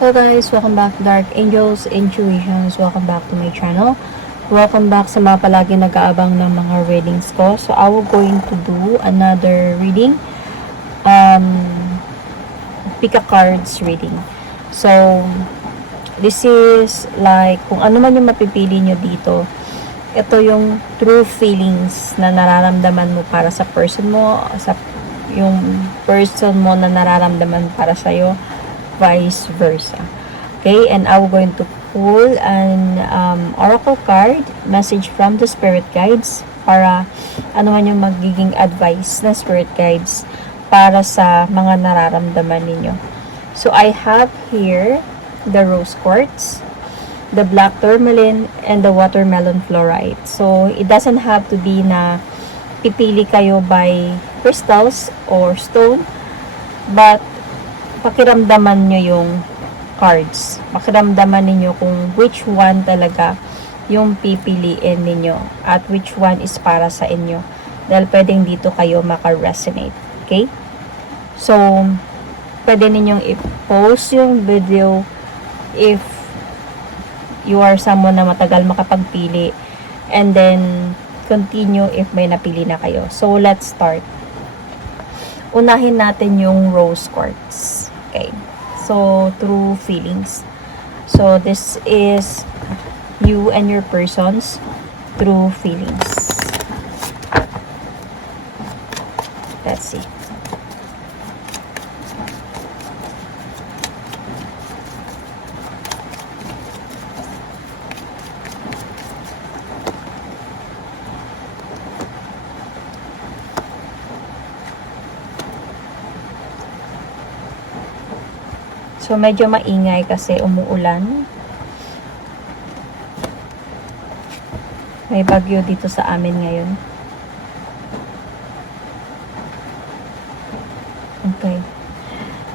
Hello guys, welcome back to Dark Angels Intuitions. Welcome back to my channel. Welcome back sa mga palagi nag-aabang ng mga readings ko. So I will going to do another reading. Pick a cards reading. So this is like kung ano man yung mapipili nyo dito. Ito yung true feelings na nararamdaman mo para sa person mo, sa yung person mo na nararamdaman para sa'yo, vice versa. Okay, and I'm going to pull an oracle card, message from the spirit guides, para ano man yung magiging advice ng spirit guides para sa mga nararamdaman ninyo. So I have here the rose quartz, the black tourmaline, and the watermelon fluorite. So it doesn't have to be na pipili kayo by crystals or stone, but pakiramdaman nyo yung cards. Pakiramdaman ninyo kung which one talaga yung pipiliin ninyo at which one is para sa inyo. Dahil pwedeng dito kayo maka-resonate. Okay? So, pwede ninyong i-post yung video if you are someone na matagal makapagpili, and then continue if may napili na kayo. So, let's start. Unahin natin yung rose quartz. Okay. So, true feelings. So, this is you and your person's true feelings. Let's see. So, medyo maingay kasi umuulan. May bagyo dito sa amin ngayon. Okay.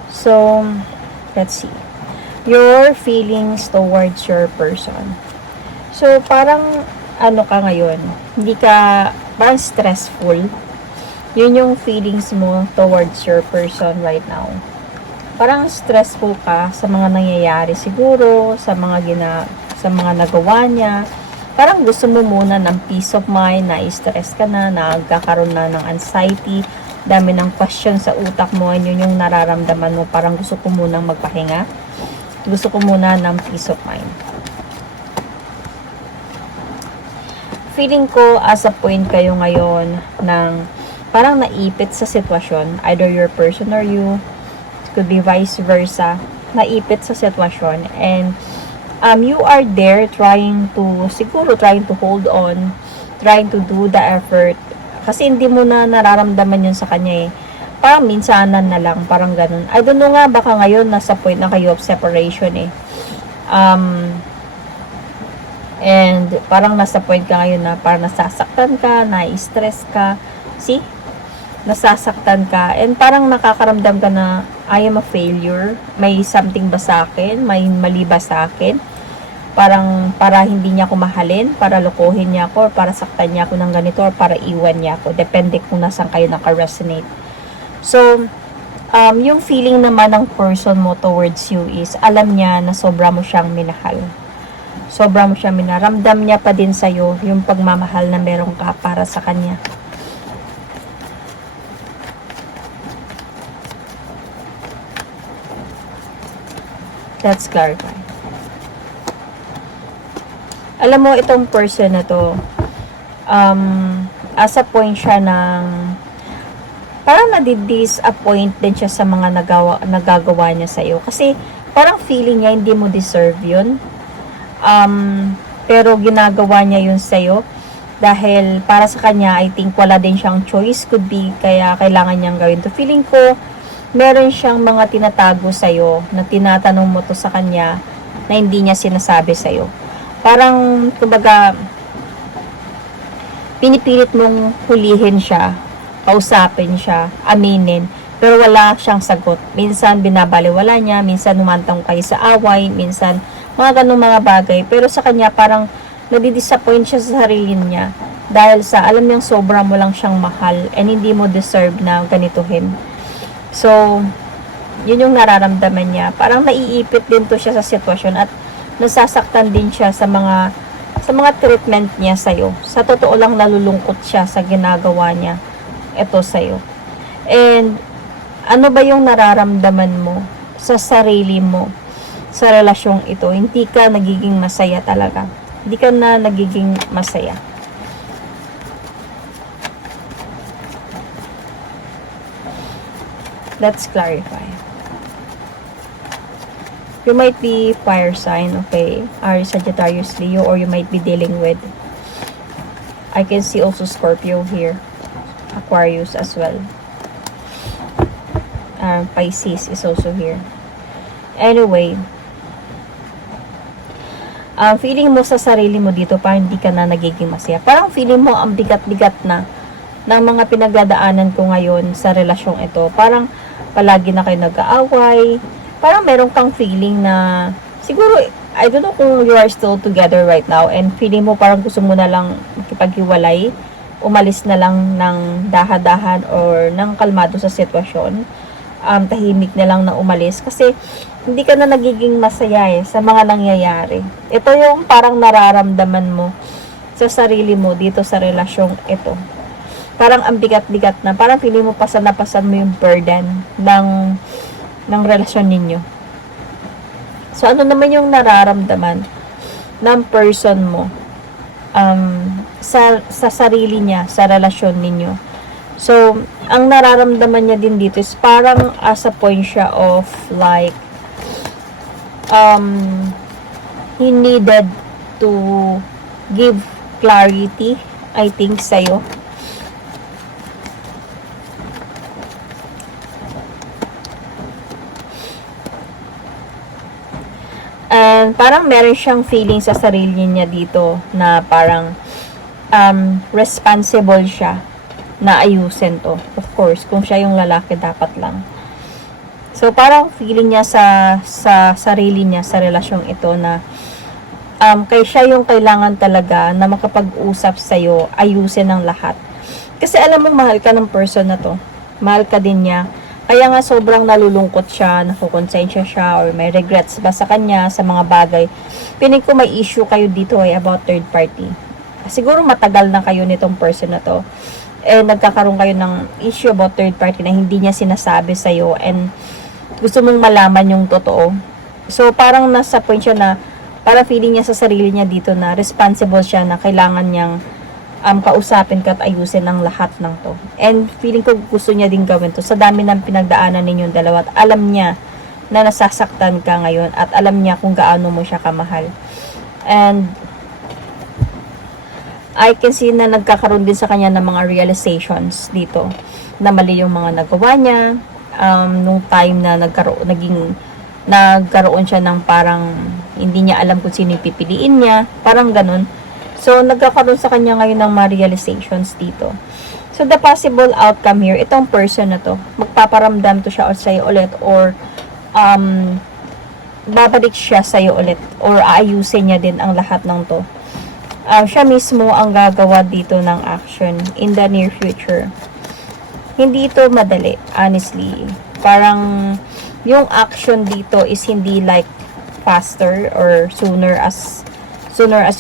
So, let's see. Your feelings towards your person. So, parang ano ka ngayon? Hindi ka, parang stressful. Yun yung feelings mo towards your person right now. Parang stressful ka sa mga nangyayari siguro, sa mga nagawa niya. Parang gusto mo muna ng peace of mind, na-stress ka na, nagkakaroon na ng anxiety, dami ng question sa utak mo, yun yung nararamdaman mo, parang gusto ko munang magpahinga. Gusto ko muna ng peace of mind. Feeling ko, as a point kayo ngayon, ng parang naipit sa sitwasyon, either your person or you, could be vice versa, naipit sa sitwasyon, and you are there trying to hold on, trying to do the effort, kasi hindi mo na nararamdaman yun sa kanya eh. Parang minsanan na lang, parang ganun. I don't know nga, baka ngayon nasa point na kayo of separation eh. And parang nasa point ka ngayon na parang nasasaktan ka, na-stress ka, see? Nasasaktan ka, and parang nakakaramdam ka na I am a failure, may something ba sa akin, may mali ba sa akin, parang para hindi niya ako mahalin, para lokohin niya ako, or para saktan niya ako ng ganito, or para iwan niya ako, depende kung nasan kayo naka-resonate. So, yung feeling naman ng person mo towards you is, alam niya na sobra mo siyang minahal, sobra mo siyang minaramdam niya pa din sa'yo yung pagmamahal na meron ka para sa kanya. Let's clarify. Alam mo, itong person na to, as a point siya ng, parang nadidisappoint din siya sa mga nagagawa niya sa'yo. Kasi, parang feeling niya hindi mo deserve yun. Pero ginagawa niya yun sa'yo. Dahil, para sa kanya, I think wala din siyang choice. Could be, kaya kailangan niyang gawin to. Feeling ko, meron siyang mga tinatago sa'yo na tinatanong mo to sa kanya na hindi niya sinasabi sa'yo. Parang, kumbaga, pinipilit mong hulihin siya, kausapin siya, aminin, pero wala siyang sagot. Minsan, binabaliwala niya, minsan umantang kayo sa away, minsan, mga ganung mga bagay. Pero sa kanya, parang nadidisappoint siya sa sarili niya dahil sa alam niyang sobra mo lang siyang mahal and hindi mo deserve na ganituhin. So, Yun yung nararamdaman niya. Parang naiipit din to siya sa sitwasyon at nasasaktan din siya sa mga treatment niya sa'yo. Sa totoo lang, nalulungkot siya sa ginagawa niya ito sa'yo. And ano ba yung nararamdaman mo sa sarili mo sa relasyong ito? Hindi ka nagiging masaya talaga. Hindi ka na nagiging masaya. Let's clarify. You might be fire sign, okay? Aries, Sagittarius, Leo, or you might be dealing with, I can see also Scorpio here. Aquarius as well. Pisces is also here. Anyway, feeling mo sa sarili mo dito, parang hindi ka na nagiging masaya. Parang feeling mo ang bigat-bigat na ng mga pinagdadaanan ko ngayon sa relasyong ito. Parang palagi na kayo nag-aaway. Parang meron kang feeling na siguro, I don't know kung you are still together right now and feeling mo parang gusto mo na lang makipaghiwalay, umalis na lang ng dahan-dahan or ng kalmado sa sitwasyon, tahimik na lang na umalis kasi hindi ka na nagiging masaya sa mga nangyayari. Ito yung parang nararamdaman mo sa sarili mo dito sa relasyong ito. Parang ang bigat-bigat na, parang feeling mo pasan mo yung burden ng relasyon ninyo. So, ano naman yung nararamdaman ng person mo sa sarili niya, sa relasyon ninyo? So, ang nararamdaman niya din dito is parang as a point siya of like, he needed to give clarity, I think, sa'yo. And parang meron siyang feeling sa sarili niya dito na parang responsible siya na ayusin to. Of course, kung siya yung lalaki, dapat lang. So, parang feeling niya sa sarili niya, sa relasyong ito na kay siya yung kailangan talaga na makapag-usap sa'yo, ayusin ang lahat. Kasi alam mo, mahal ka ng person na to. Mahal ka din niya. Kaya nga sobrang nalulungkot siya, nakukonsensya siya, or may regrets ba sa kanya, sa mga bagay. Piling ko may issue kayo dito about third party. Siguro matagal na kayo nitong person na to. Nagkakaroon kayo ng issue about third party na hindi niya sinasabi sa'yo and gusto mong malaman yung totoo. So, parang nasa point siya na, parang feeling niya sa sarili niya dito na responsible siya na kailangan niyang kausapin ka at ayusin ang lahat ng to. And feeling ko gusto niya din gawin to sa dami ng pinagdaanan ninyong dalawa at alam niya na nasasaktan ka ngayon at alam niya kung gaano mo siya kamahal. And I can see na nagkakaroon din sa kanya ng mga realizations dito na mali yung mga nagawa niya nung time na nagkaroon siya ng parang hindi niya alam kung sino yung pipiliin niya, parang ganun. So, nagkakaroon sa kanya ngayon ng mga realizations dito. So, the possible outcome here, itong person na to, magpaparamdam to siya sa'yo ulit or babalik siya sa'yo ulit or aayusin niya din ang lahat ng to. Siya mismo ang gagawa dito ng action in the near future. Hindi ito madali, honestly. Parang yung action dito is hindi like faster or sooner as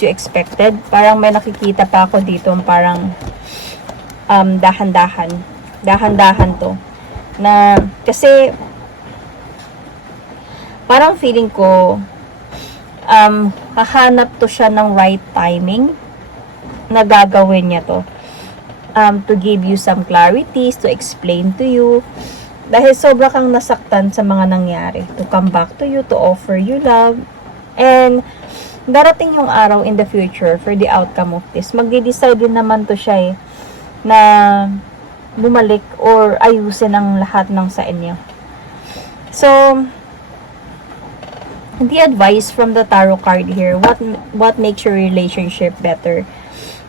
you expected. Parang may nakikita pa ako dito parang dahan-dahan to na kasi parang feeling ko hahanap to siya ng right timing na gagawin niya to to give you some clarities, to explain to you dahil sobra kang nasaktan sa mga nangyari, to come back to you, to offer you love. And darating yung araw in the future for the outcome of this. Magde-decide din naman to siya na bumalik or ayusin ang lahat ng sa inyo. So, the advice from the tarot card here, what makes your relationship better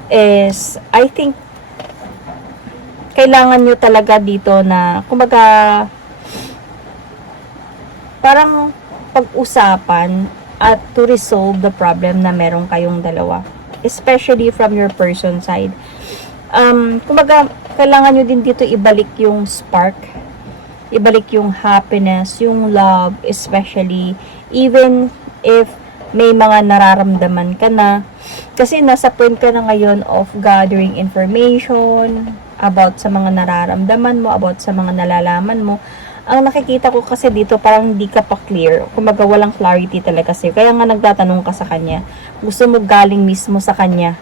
is, I think, kailangan nyo talaga dito na, kumbaga, parang pag-usapan at to resolve the problem na meron kayong dalawa. Especially from your person side. Kumbaga, kailangan nyo din dito ibalik yung spark ibalik yung happiness, yung love, especially even if may mga nararamdaman ka na. Kasi nasa point ka na ngayon of gathering information about sa mga nararamdaman mo, about sa mga nalalaman mo. Ang nakikita ko kasi dito parang hindi ka pa clear. Kumaga walang clarity talaga sa'yo. Kaya nga nagtatanong ka sa kanya. Gusto mo galing mismo sa kanya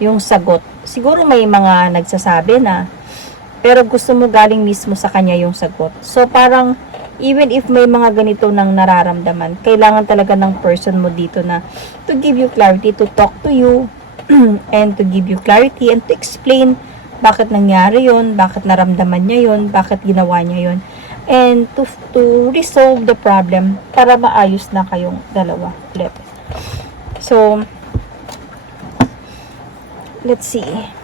yung sagot. Siguro may mga nagsasabi na, pero gusto mo galing mismo sa kanya yung sagot. So parang even if may mga ganito nang nararamdaman, kailangan talaga ng person mo dito na to give you clarity, to talk to you, and to give you clarity, and to explain bakit nangyari yon, bakit naramdaman niya yon, bakit ginawa niya yon, and to resolve the problem para maayos na kayong dalawa ulit. So, let's see.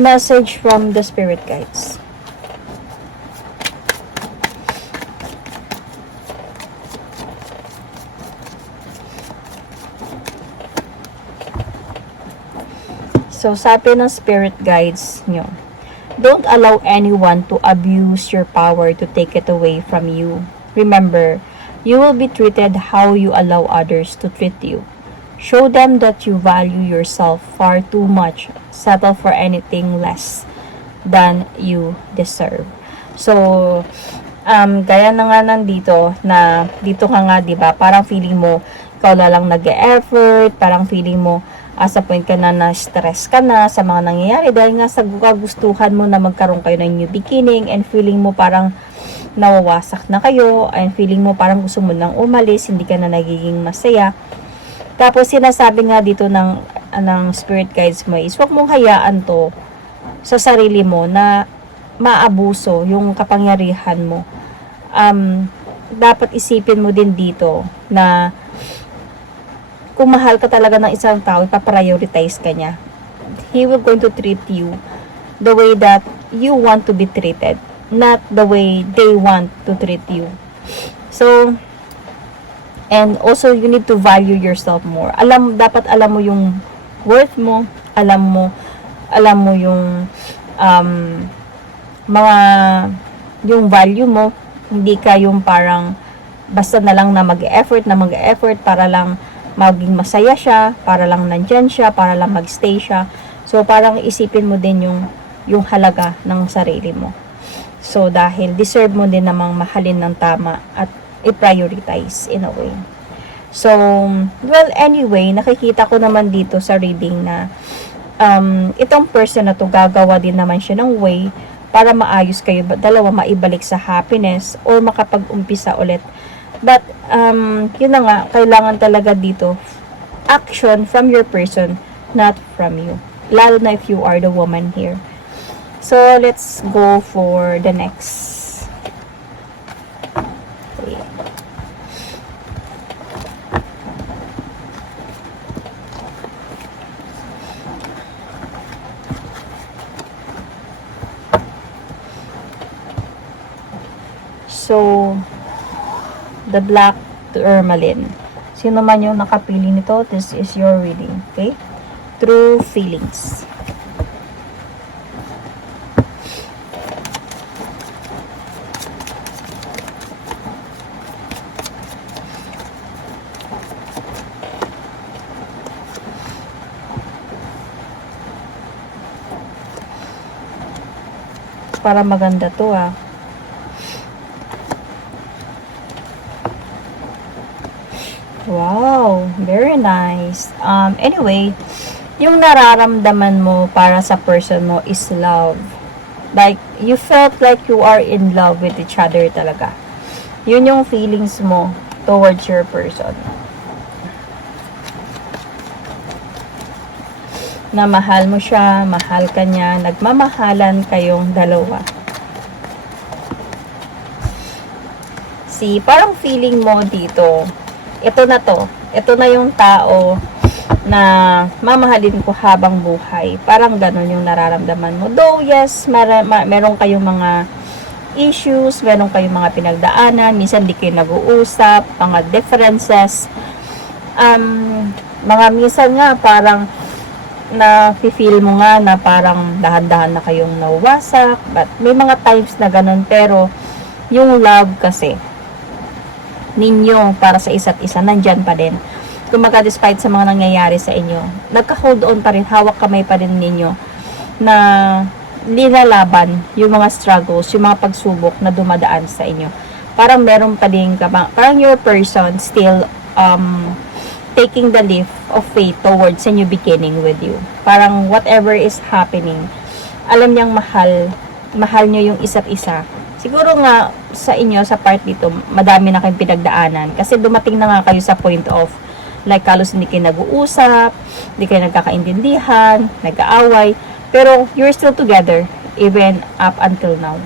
Message from the spirit guides. So, sabi ng spirit guides nyo, don't allow anyone to abuse your power to take it away from you. Remember, you will be treated how you allow others to treat you. Show them that you value yourself far too much. Settle for anything less than you deserve. So, gaya na nga nandito, na dito ka nga, diba, parang feeling mo, ikaw na lang nag-e-effort, parang feeling mo, sa point ka na na-stress ka na sa mga nangyayari dahil nga sa kagustuhan mo na magkaroon kayo ng new beginning, and feeling mo parang nawawasak na kayo, and feeling mo parang gusto mo nang umalis, hindi ka na nagiging masaya. Tapos sinasabi nga dito ng spirit guides mo is huwag mong hayaan to sa sarili mo na maabuso yung kapangyarihan mo. Dapat isipin mo din dito na kung mahal ka talaga ng isang tao, ipaprioritize ka niya. He will going to treat you the way that you want to be treated, not the way they want to treat you. So, and also you need to value yourself more. Dapat alam mo yung worth mo, alam mo yung yung value mo. Hindi ka yung parang basta na lang na mag-effort para lang maging masaya siya, para lang nandyan siya, para lang magstay siya. So, parang isipin mo din yung halaga ng sarili mo. So, dahil deserve mo din namang mahalin ng tama at i-prioritize in a way. So, well, anyway, nakikita ko naman dito sa reading na itong person na to, gagawa din naman siya ng way para maayos kayo, dalawa maibalik sa happiness or makapag-umpisa ulit. But, yun na nga, kailangan talaga dito action from your person, not from you. Lalo na if you are the woman here. So, let's go for the next. Okay. So, the Black Tourmaline. Sino man yung nakapili nito, this is your reading. Okay? True feelings. Para maganda to ah. Wow, very nice. Anyway, yung nararamdaman mo para sa person mo is love. Like, you felt like you are in love with each other talaga. Yun yung feelings mo towards your person. Na mahal mo siya, mahal ka niya, nagmamahalan kayong dalawa. See, parang feeling mo dito, ito na to. Ito na yung tao na mamahalin ko habang buhay. Parang ganun yung nararamdaman mo. Though, yes, meron kayong mga issues, meron kayong mga pinagdaanan, minsan di kayo nag-uusap, mga differences. Mga minsan nga, parang na feel mo nga na parang dahan-dahan na kayong nawawasak, but may mga times na ganun, pero yung love kasi ninyo para sa isa't isa nandyan pa din. Kumaga despite sa mga nangyayari sa inyo, nagka-hold on pa rin, hawak kamay pa rin ninyo na nilalaban yung mga struggles, yung mga pagsubok na dumadaan sa inyo. Parang meron pa din parang your person still taking the leap of faith towards a new beginning with you. Parang whatever is happening, alam niyang mahal niyo yung isa't isa. Siguro nga sa inyo, sa part dito, madami na kayong pinagdaanan. Kasi dumating na nga kayo sa point of, like, halos hindi kayo nag-uusap, hindi kayo nagkakaintindihan, nag-aaway, pero you're still together, even up until now.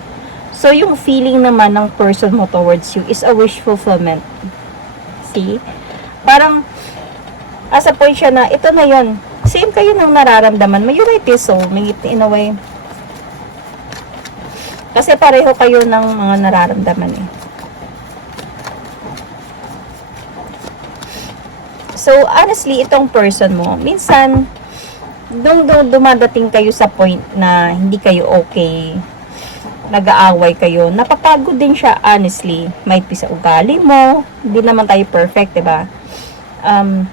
So, yung feeling naman ng person mo towards you is a wish fulfillment. See? Parang, as a point siya na, ito na yon, same kayo ng nararamdaman mo. You might be soulmate in a way. Kasi pareho kayo ng mga nararamdaman eh. So, honestly, itong person mo, minsan, dumadating kayo sa point na hindi kayo okay, nag-aaway kayo, napapagod din siya, honestly. Might be sa ugali mo, hindi naman tayo perfect, diba?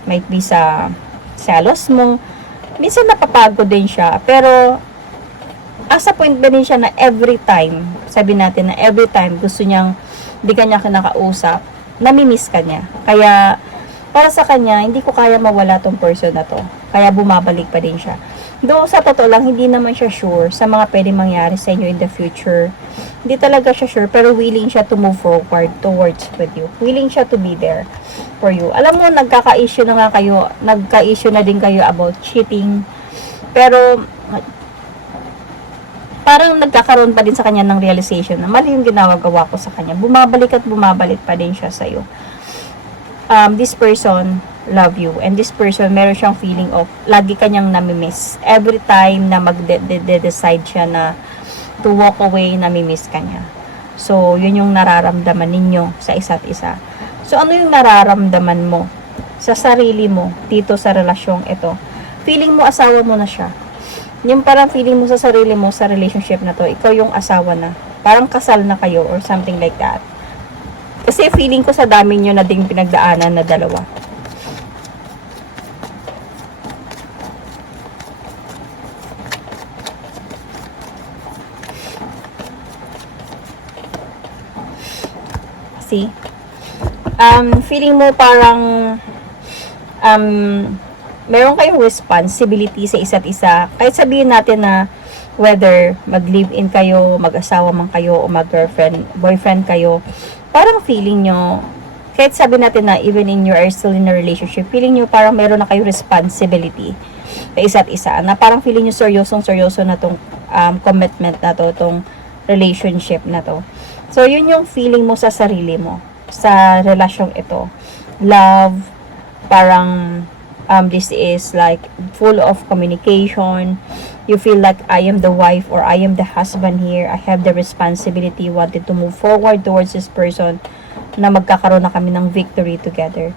Might be sa selos mo, minsan napapagod din siya, pero asa point ba din siya na every time, sabi natin na every time gusto niyang di kanya kinakausap, namimiss ka niya. Kaya para sa kanya, hindi ko kaya mawala tong person na to. Kaya bumabalik pa din siya. Though sa totoo lang, hindi naman siya sure sa mga pwedeng mangyari sa inyo in the future. Hindi talaga siya sure, pero willing siya to move forward towards with you. Willing siya to be there for you. Alam mo, nagkaka-issue na nga kayo, nagka-issue na din kayo about cheating. Pero parang nagkakaroon pa din sa kanya ng realization na mali yung ginagawa ko sa kanya. Bumabalik at bumabalik pa din siya sa'yo. This person love you. And this person, meron siyang feeling of, lagi kanyang namimiss. Every time na mag-decide siya na to walk away, namimiss kanya. So, yun yung nararamdaman ninyo sa isa't isa. So, ano yung nararamdaman mo sa sarili mo dito sa relasyong ito? Feeling mo asawa mo na siya. Yung parang feeling mo sa sarili mo sa relationship na to, ikaw yung asawa na. Parang kasal na kayo or something like that. Kasi feeling ko sa dami nyo na ding pinagdaanan na dalawa. See? Feeling mo parang meron kayong responsibility sa isa't isa. Kahit sabihin natin na whether mag-live-in kayo, mag-asawa man kayo, o mag-girlfriend, boyfriend kayo, parang feeling nyo, kahit sabi natin na even in you are still in a relationship, feeling nyo parang meron na kayong responsibility sa isa't isa. Na parang feeling nyo seryosong-seryoso na tong commitment na to, tong relationship na to. So, yun yung feeling mo sa sarili mo, sa relasyong ito. Love, parang this is like full of communication. You feel like I am the wife or I am the husband here. I have the responsibility, wanted to move forward towards this person na magkakaroon na kami ng victory together.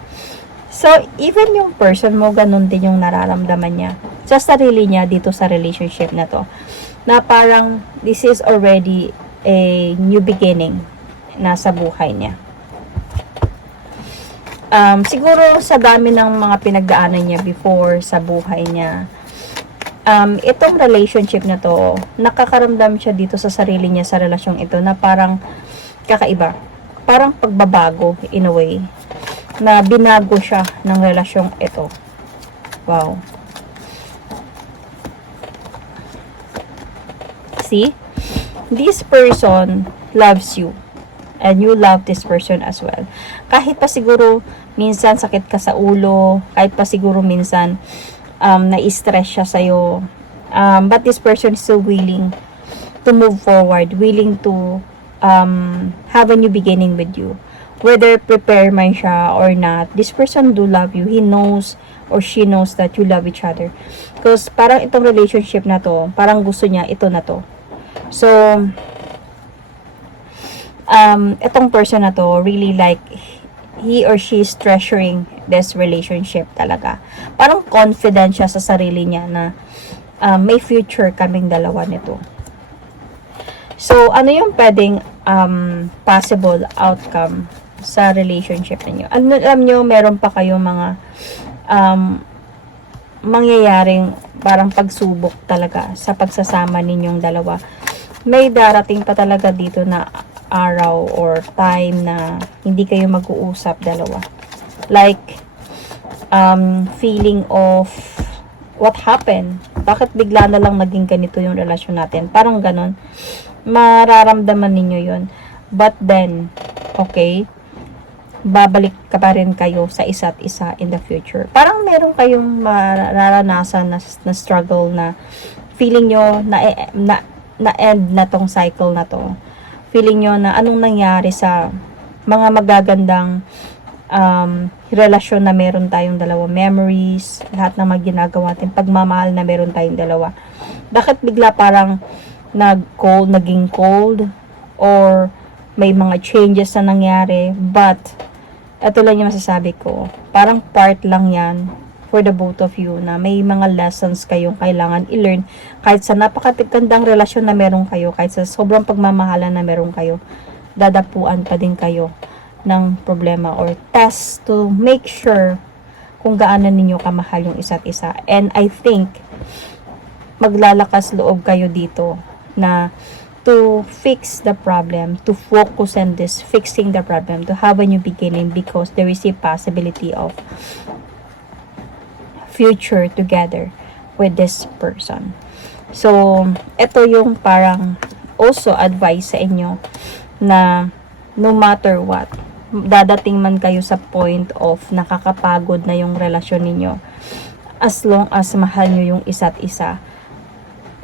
So, even yung person mo, ganun din yung nararamdaman niya sa sarili niya dito sa relationship na to. Na parang this is already a new beginning na sa buhay niya. Siguro sa dami ng mga pinagdaanan niya before sa buhay niya, itong relationship na to, nakakaramdam siya dito sa sarili niya sa relasyong ito na parang kakaiba. Parang pagbabago in a way. Na binago siya ng relasyong ito. Wow. See? This person loves you. And you love this person as well. Kahit pa siguro minsan sakit ka sa ulo, kahit pa siguro minsan na-stress siya sa'yo, but this person is still willing to move forward, willing to have a new beginning with you. Whether prepare man siya or not, this person do love you. He knows or she knows that you love each other. Because parang itong relationship na to, parang gusto niya ito na to. So, itong person na to, really like, he or she is treasuring this relationship talaga. Parang confident siya sa sarili niya na may future kaming dalawa nito. So, ano yung pwedeng possible outcome sa relationship niyo? Alam nyo, meron pa kayong mga mangyayaring parang pagsubok talaga sa pagsasama ninyong dalawa. May darating pa talaga dito na araw or time na hindi kayo mag-uusap dalawa. Like, feeling of what happened? Bakit bigla na lang naging ganito yung relasyon natin? Parang ganon. Mararamdaman ninyo yun. But then, okay, babalik ka pa rin kayo sa isa't isa in the future. Parang meron kayong mararanasan na struggle na feeling nyo na end na tong cycle na to. Feeling nyo na anong nangyari sa mga magagandang relasyon na meron tayong dalawa, memories, lahat ng mga ginagawa natin, pagmamahal na meron tayong dalawa. Bakit bigla parang naging cold, or may mga changes na nangyari? But ito lang yung masasabi ko, parang part lang yan for the both of you, na may mga lessons kayong kailangan i-learn kahit sa napakagandang relasyon na meron kayo, kahit sa sobrang pagmamahalan na meron kayo, dadapuan pa din kayo ng problema or test to make sure kung gaano ninyo kamahal yung isa't isa. And I think maglalakas loob kayo dito na to fix the problem, to focus on this, fixing the problem, to have a new beginning, because there is a possibility of future together with this person. So, ito yung parang also advice sa inyo na no matter what, dadating man kayo sa point of nakakapagod na yung relasyon ninyo, as long as mahal nyo yung isa't isa,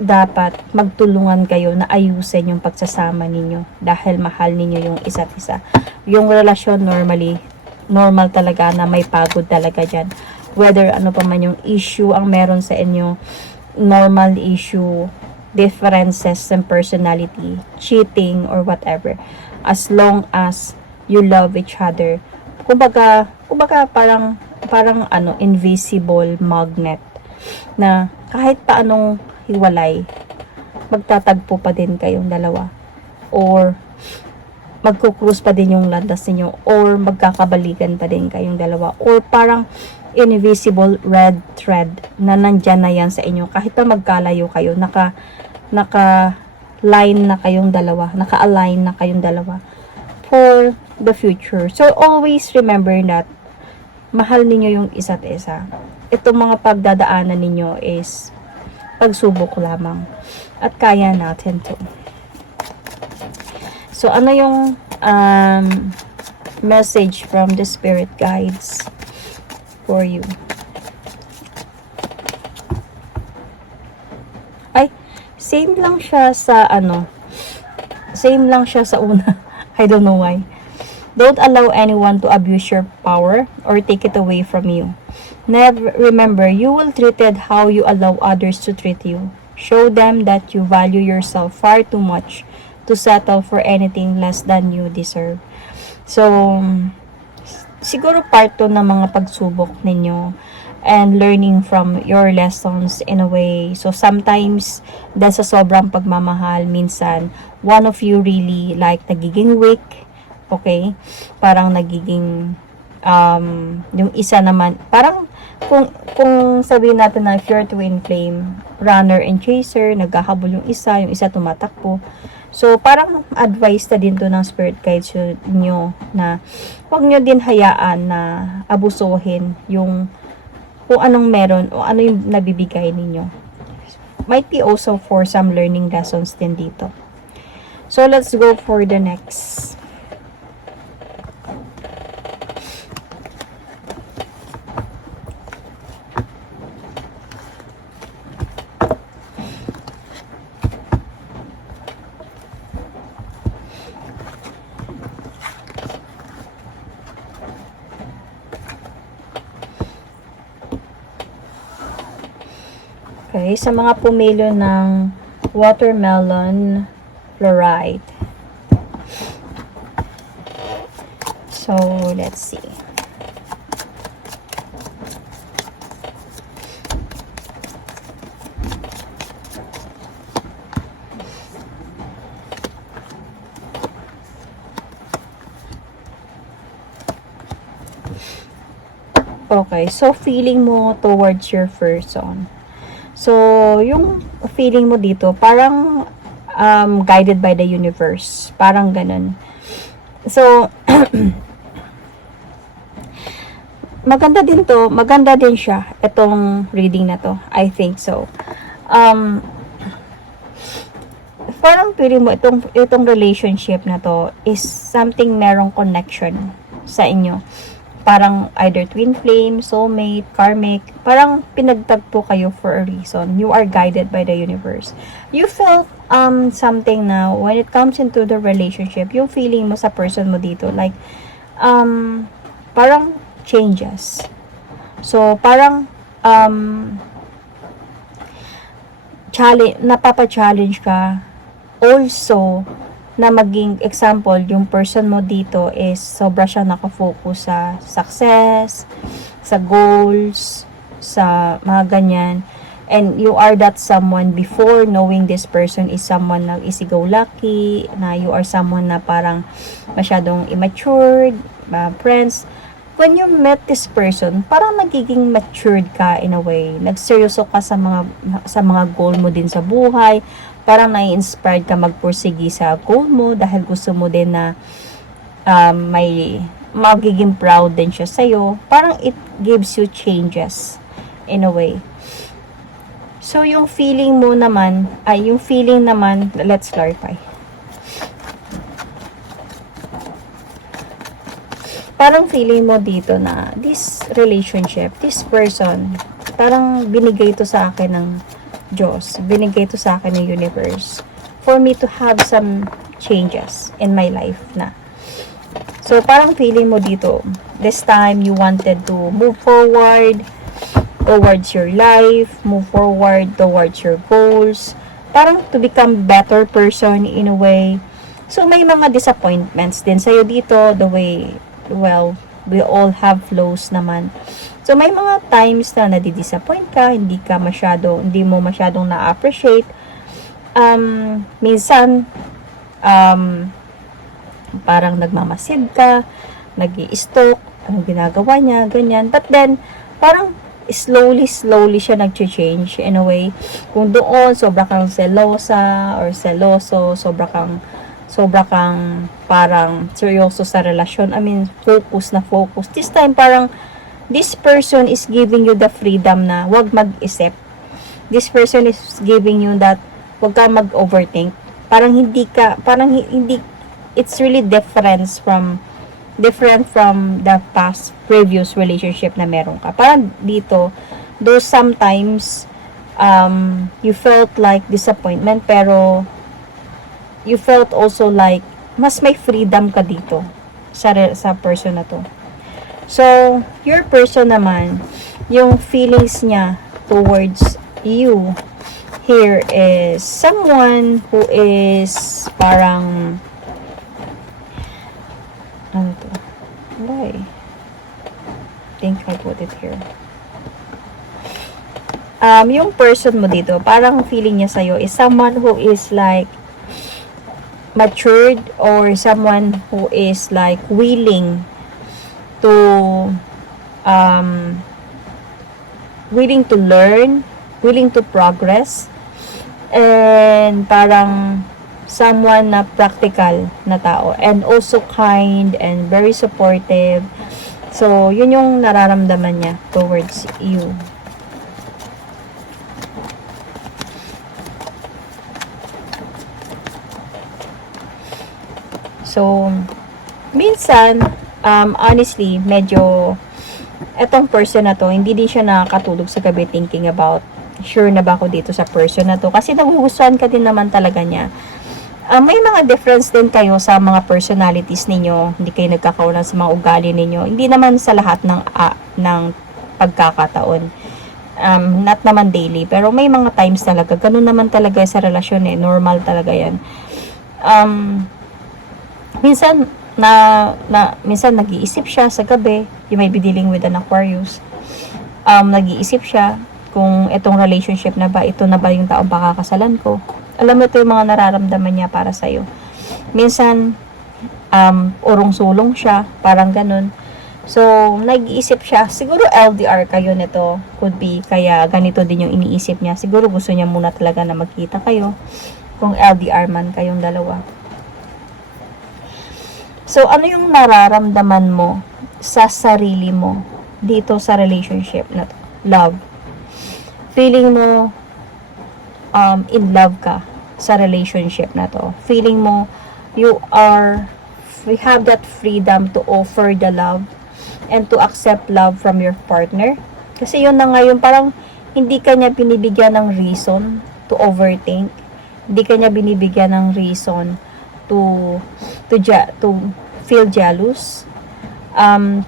dapat magtulungan kayo na ayusin yung pagsasama ninyo dahil mahal ninyo yung isa't isa. Yung relasyon normal talaga na may pagod talaga dyan. Whether ano pa man yung issue ang meron sa inyo, normal issue, differences in personality, cheating, or whatever. As long as you love each other. Kumbaga parang invisible magnet na kahit paanong hiwalay, magtatagpo pa din kayong dalawa, or magkukrus pa din yung landas niyo, or magkakabalikan pa din kayong dalawa, or parang invisible red thread na nandyan na yan sa inyo kahit pa magkalayo kayo, naka-line na kayong dalawa, naka-align na kayong dalawa for the future. So always remember that mahal ninyo yung isa't isa. Itong mga pagdadaanan ninyo is pagsubok lamang at kaya natin to. So ano yung message from the spirit guides for you? Ay, same lang siya sa una. I don't know why. Don't allow anyone to abuse your power or take it away from you. Remember, you will treat it how you allow others to treat you. Show them that you value yourself far too much to settle for anything less than you deserve. So, siguro part to ng mga pagsubok ninyo and learning from your lessons in a way. So, sometimes, dahil sa sobrang pagmamahal, minsan, one of you really like nagiging weak, okay? Parang nagiging, yung isa naman, parang, kung sabihin natin na if you're twin flame, runner and chaser, naghahabol yung isa tumatakbo. So, parang advice na din to ng spirit guides nyo na huwag nyo din hayaan na abusuhin yung kung anong meron o ano yung nabibigay ninyo. Might be also for some learning lessons din dito. So, let's go for the next. Okay, sa mga pumilo ng watermelon fluoride. So, let's see. Okay, so feeling mo towards your person. So, yung feeling mo dito, parang guided by the universe. Parang ganun. So, maganda din siya, itong reading na to. I think so. Parang feeling mo, itong relationship na to is something merong connection sa inyo. Parang either twin flame, soulmate, karmic, parang pinagtagpo kayo for a reason. You are guided by the universe. You felt something now when it comes into the relationship, yung feeling mo sa person mo dito, like parang changes. So parang napapa-challenge ka also na maging example, yung person mo dito is sobra siyang nakafocus sa success, sa goals, sa mga ganyan. And you are that someone before knowing this person is someone na easy-go-lucky, na you are someone na parang masyadong immature, friends. When you met this person, parang nagiging matured ka in a way. Nagseryoso ka sa mga goal mo din sa buhay. Parang nai-inspired ka magpursigi sa goal mo dahil gusto mo din na may magiging proud din siya sa'yo. Parang it gives you changes in a way. So, yung feeling naman, let's clarify. Parang feeling mo dito na this relationship, this person, parang binigay to sa akin ng Diyos, binigay to sa akin ng universe for me to have some changes in my life na. So, parang feeling mo dito, this time you wanted to move forward towards your life, move forward towards your goals, parang to become better person in a way. So, may mga disappointments din sa'yo dito, the way, well, we all have flaws naman. So, may mga times na nadi-disappoint ka, hindi mo masyadong na-appreciate. Minsan, parang nagmamasid ka, nag-i-stalk, anong ginagawa niya, ganyan. But then, parang slowly siya nag-change in a way. Kung doon, sobra kang selosa or seloso, sobra kang parang seryoso sa relasyon. I mean, focus. This time, parang this person is giving you the freedom na wag mag-isip. This person is giving you that wag ka mag-overthink. Parang hindi, it's really different from the past previous relationship na meron ka. Parang dito, though sometimes you felt like disappointment, pero you felt also like mas may freedom ka dito sa person na to. So, your person naman, yung feelings niya towards you here is someone who is parang ano to? Why? I think I put it here. Yung person mo dito, parang feeling niya sa'yo is someone who is like matured or someone who is like willing to learn, willing to progress, and parang someone na practical na tao, and also kind and very supportive. So, yun yung nararamdaman niya towards you. So, minsan, honestly, medyo etong person na to, hindi din siya nakakatulog sa gabi thinking about, sure na ba ako dito sa person na to? Kasi nagugustuhan ka din naman talaga niya. May mga difference din kayo sa mga personalities ninyo. Hindi kayo nagkakaunan sa mga ugali ninyo. Hindi naman sa lahat ng pagkakataon. Not naman daily. Pero may mga times talaga. Ganun naman talaga sa relasyon eh. Normal talaga yan. Minsan nag-iisip siya sa gabi. You may be dealing with an Aquarius. Nag-iisip siya kung itong relationship na ba, ito na ba yung taong pakakasalan ko. Alam mo, ito yung mga nararamdaman niya para sa'yo. Minsan, urong-sulong siya, parang ganun. So, nag-iisip siya, siguro LDR kayo nito, could be, kaya ganito din yung iniisip niya. Siguro gusto niya muna talaga na magkita kayo, kung LDR man kayong dalawa. So, ano yung nararamdaman mo sa sarili mo dito sa relationship na to? Love. Feeling mo in love ka sa relationship na to. Feeling mo you have that freedom to offer the love and to accept love from your partner. Kasi yun na ngayon, parang hindi ka niya binibigyan ng reason to overthink. Hindi ka niya binibigyan ng reason to feel jealous.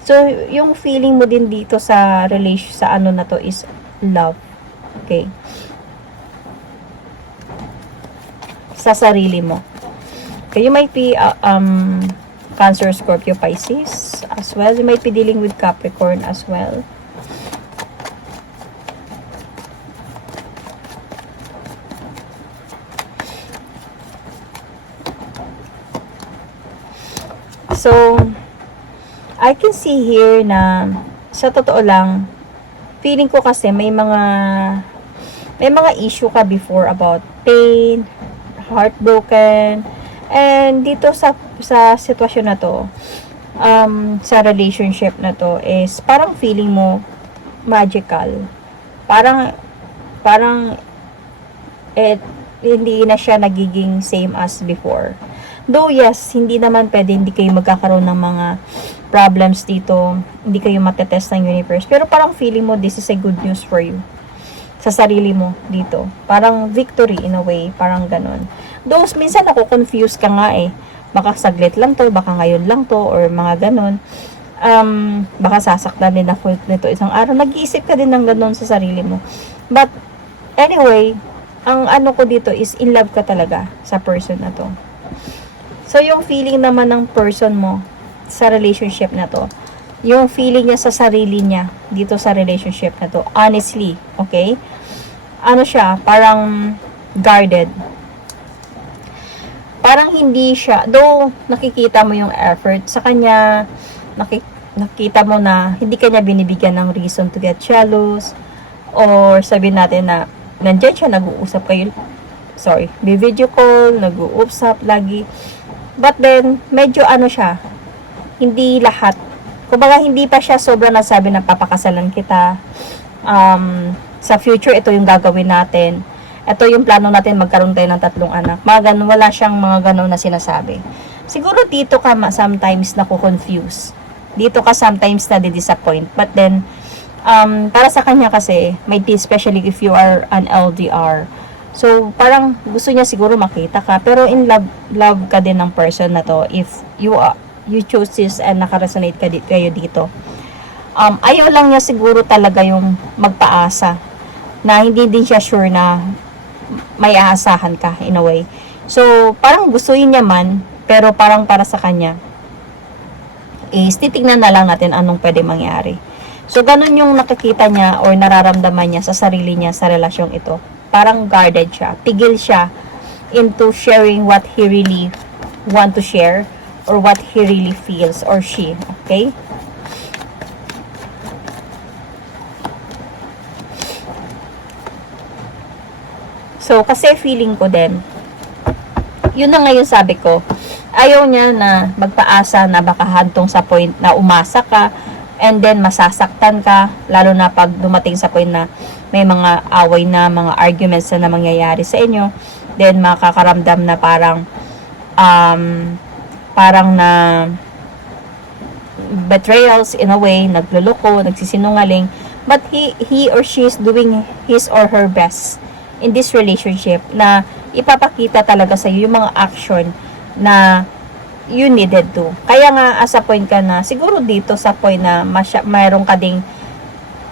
So yung feeling mo din dito sa ano na to is love. Okay? Sa sarili mo. Okay, you might be Cancer, Scorpio, Pisces as well. You might be dealing with Capricorn as well. So, I can see here na sa totoo lang, feeling ko kasi may mga issue ka before about pain, heartbroken, and dito sa sitwasyon na to, sa relationship na to is parang feeling mo magical. Parang hindi na siya nagiging same as before. Though yes, hindi naman pwede, hindi kayo magkakaroon ng mga problems dito, hindi kayo matetest ng universe, pero parang feeling mo this is a good news for you sa sarili mo dito. Parang victory in a way, parang ganun. Though minsan ako confused ka nga eh, baka saglit lang to, baka ngayon lang to, or mga ganun. Baka sasaktan din ako nito isang araw. Nag-iisip ka din ng ganun sa sarili mo. But anyway, ang ano ko dito is in love ka talaga sa person na to. So yung feeling naman ng person mo sa relationship na to, yung feeling niya sa sarili niya dito sa relationship na to, honestly, okay? Ano siya, parang guarded. Parang hindi siya, though nakikita mo yung effort sa kanya, nakikita mo na hindi kanya binibigyan ng reason to get jealous, or sabihin natin na nandyan siya, nag-uusap kayo, may video call, nag-uusap lagi, but then, medyo ano siya, hindi lahat, kumbaga hindi pa siya sobrang nasabi na papakasalan kita, sa future, ito yung gagawin natin. Ito yung plano natin, magkaroon tayo ng 3 anak. Mga ganun, wala siyang mga ganun na sinasabi. Siguro dito ka sometimes nako-confuse. Dito ka sometimes na disappoint. But then, para sa kanya kasi, especially if you are an LDR. So, parang gusto niya siguro makita ka. Pero in love ka din ng person na to if you chose this and nakaresonate kayo dito. Ayaw lang niya siguro talaga yung magpaasa na hindi din siya sure na may aasahan ka in a way. So, parang gustuin niya man, pero parang para sa kanya is titignan na lang natin anong pwede mangyari. So, ganun yung nakikita niya or nararamdaman niya sa sarili niya sa relasyong ito. Parang guarded siya. Tigil siya into sharing what he really want to share or what he really feels or she. Okay? So, kasi feeling ko din, yun na ngayon sabi ko, ayaw niya na magpaasa na baka hantong sa point na umasa ka, and then masasaktan ka, lalo na pag dumating sa point na may mga away na, mga arguments na mangyayari sa inyo, then makakaramdam na parang na betrayals in a way, nagluloko, nagsisinungaling, but he or she is doing his or her best in this relationship na ipapakita talaga sa iyo yung mga action na you needed to. Kaya nga as a point ka na, siguro dito sa point na mayroon ka ding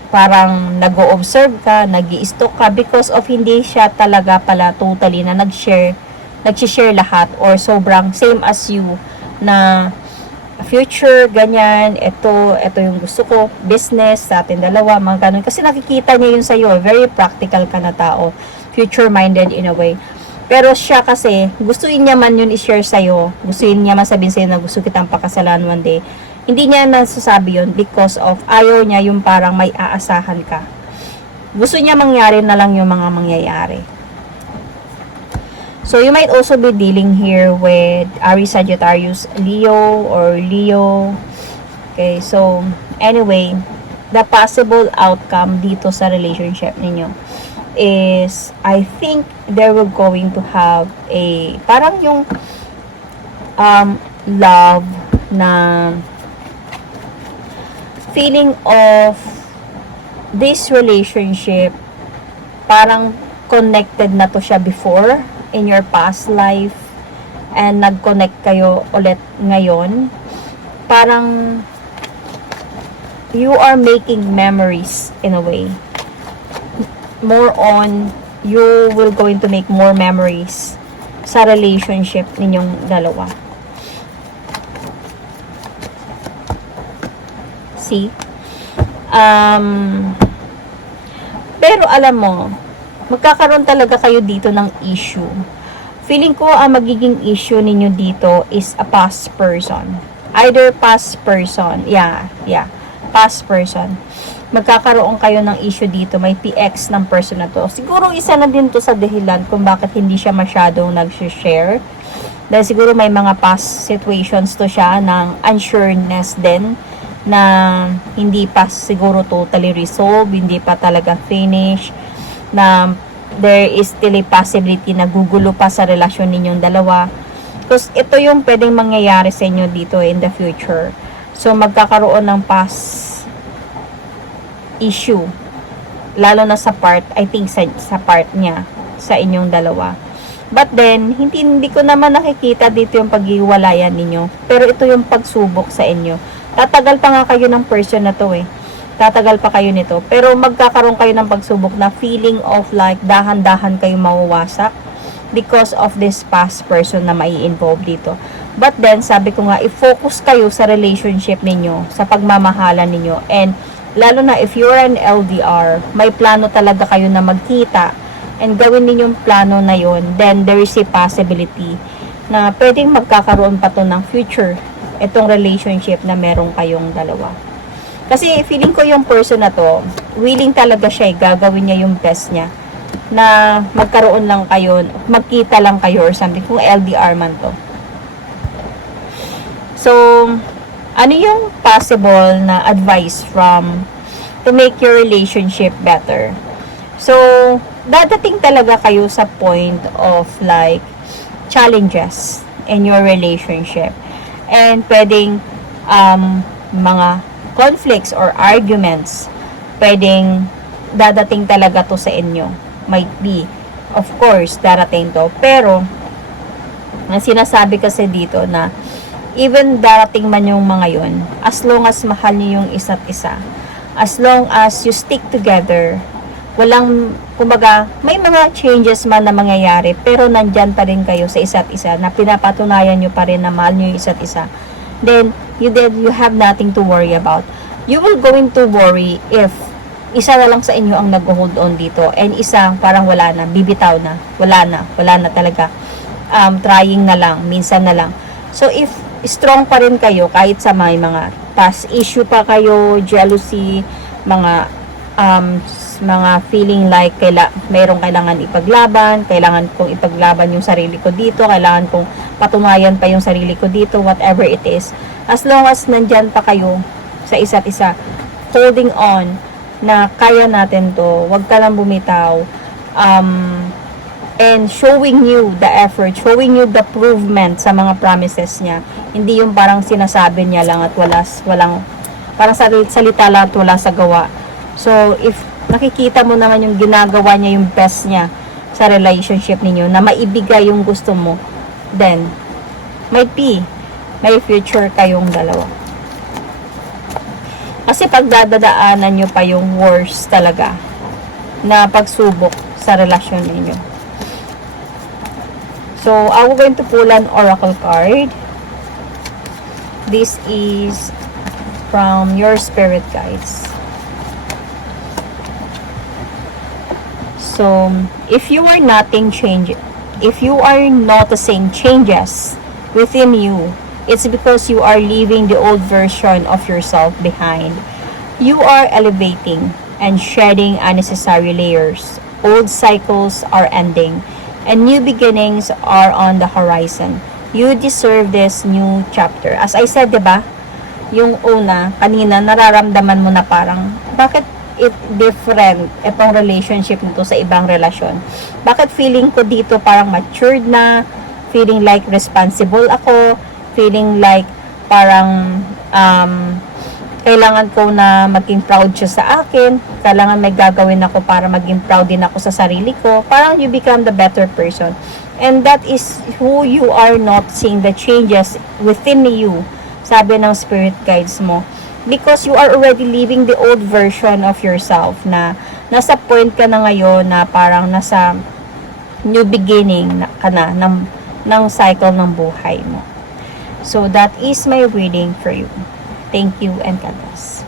parang nag-o-observe ka, nag-i-stalk ka because of hindi siya talaga pala totally na nag-share lahat or sobrang same as you na future, ganyan, ito yung gusto ko, business, sa atin dalawa, mga ganun. Kasi nakikita niya yun sa'yo, very practical ka na tao, future-minded in a way. Pero siya kasi, gustuin niya man yun i-share sa'yo, gustuin niya man sabihin sa'yo na gusto kitang pakasalan one day, Hindi niya nasasabi yon because of ayaw niya yung parang may aasahan ka. Gusto niya mangyari na lang yung mga mangyayari. So, you might also be dealing here with Aries, Sagittarius, Leo, or Leo. Okay, so, anyway, the possible outcome dito sa relationship ninyo is, I think, they were going to have a, parang yung love na feeling of this relationship, parang connected na to siya before in your past life and nag-connect kayo ulit ngayon. Parang you are making memories in a way. More on, you will going to make more memories sa relationship ninyong dalawa. See? Pero alam mo, magkakaroon talaga kayo dito ng issue. Feeling ko ang magiging issue ninyo dito is a past person. Either past person, past person. Magkakaroon kayo ng issue dito, may PX ng person na to. Siguro isa na din to sa dahilan kung bakit hindi siya masyadong nag-share. Dahil siguro may mga past situations to siya ng unsureness din, na hindi pa siguro totally resolved, hindi pa talaga finish, na there is still a possibility na gugulo pa sa relasyon ninyong dalawa. Because ito yung pwedeng mangyayari sa inyo dito in the future. So, magkakaroon ng past issue. Lalo na sa part, I think sa part niya, sa inyong dalawa. But then, hindi ko naman nakikita dito yung paghiwalayan ninyo. Pero ito yung pagsubok sa inyo. Tatagal pa nga kayo ng person na to eh. Tatagal pa kayo nito. Pero magkakaroon kayo ng pagsubok na feeling of like dahan-dahan kayo mawawasak because of this past person na mai-involve dito. But then, sabi ko nga, i-focus kayo sa relationship ninyo, sa pagmamahalan ninyo. And lalo na if you're an LDR, may plano talaga kayo na magkita and gawin ninyong plano na yun, then there is a possibility na pwedeng magkakaroon pa to ng future itong relationship na meron kayong dalawa. Kasi feeling ko yung person na to, willing talaga siya, gagawin niya yung best niya na magkaroon lang kayo, magkita lang kayo or something, kung LDR man to. So, ano yung possible na advice to make your relationship better? So, dadating talaga kayo sa point of like challenges in your relationship. And pwedeng mga conflicts or arguments, pwedeng dadating talaga to sa inyo. Might be. Of course, darating to. Pero, ang sinasabi kasi dito na even darating man yung mga yun, as long as mahal niyo yung isa't isa, as long as you stick together, walang, kumbaga, may mga changes man na mangyayari, pero nandyan pa rin kayo sa isa't isa, na pinapatunayan nyo pa rin na mahal nyo yung isa't isa, then, you have nothing to worry about. You will going to worry if isa na lang sa inyo ang nag-hold on dito, and isa parang wala na, bibitaw na, wala na talaga, trying na lang, minsan na lang. So, if strong pa rin kayo, kahit sa mga past issue pa kayo, jealousy, mga feeling like mayroong kailangan ipaglaban, kailangan kong ipaglaban yung sarili ko dito, kailangan kong patunayan pa yung sarili ko dito, whatever it is. As long as nandyan pa kayo sa isa't isa, holding on, na kaya natin to, wag ka lang bumitaw, and showing you the effort, showing you the improvement sa mga promises niya. Hindi yung parang sinasabi niya lang at walang parang salita lang at wala sa gawa. So, if nakikita mo naman yung ginagawa niya, yung best niya sa relationship ninyo, na maibigay yung gusto mo, then, might be, may future kayong dalawa. Kasi pagdadaanan nyo pa yung worst talaga na pagsubok sa relasyon ninyo. So, I'm going to pull an oracle card. This is from your spirit guides. So, if you are noticing changes within you, It's because you are leaving the old version of yourself behind. You are elevating and shedding unnecessary layers. Old cycles are ending, and new beginnings are on the horizon. You deserve this new chapter. As I said, 'di ba? Yung una, kanina, nararamdaman mo na parang, bakit it different itong relationship nito sa ibang relasyon? Bakit feeling ko dito parang matured na, feeling like responsible ako, feeling like parang kailangan ko na maging proud siya sa akin, kailangan may gagawin ako para maging proud din ako sa sarili ko. Parang you become the better person. And that is who you are, not seeing the changes within you, sabi ng spirit guides mo. Because you are already living the old version of yourself na nasa point ka na ngayon na parang nasa new beginning ka na ng cycle ng buhay mo. So that is my reading for you. Thank you and God bless.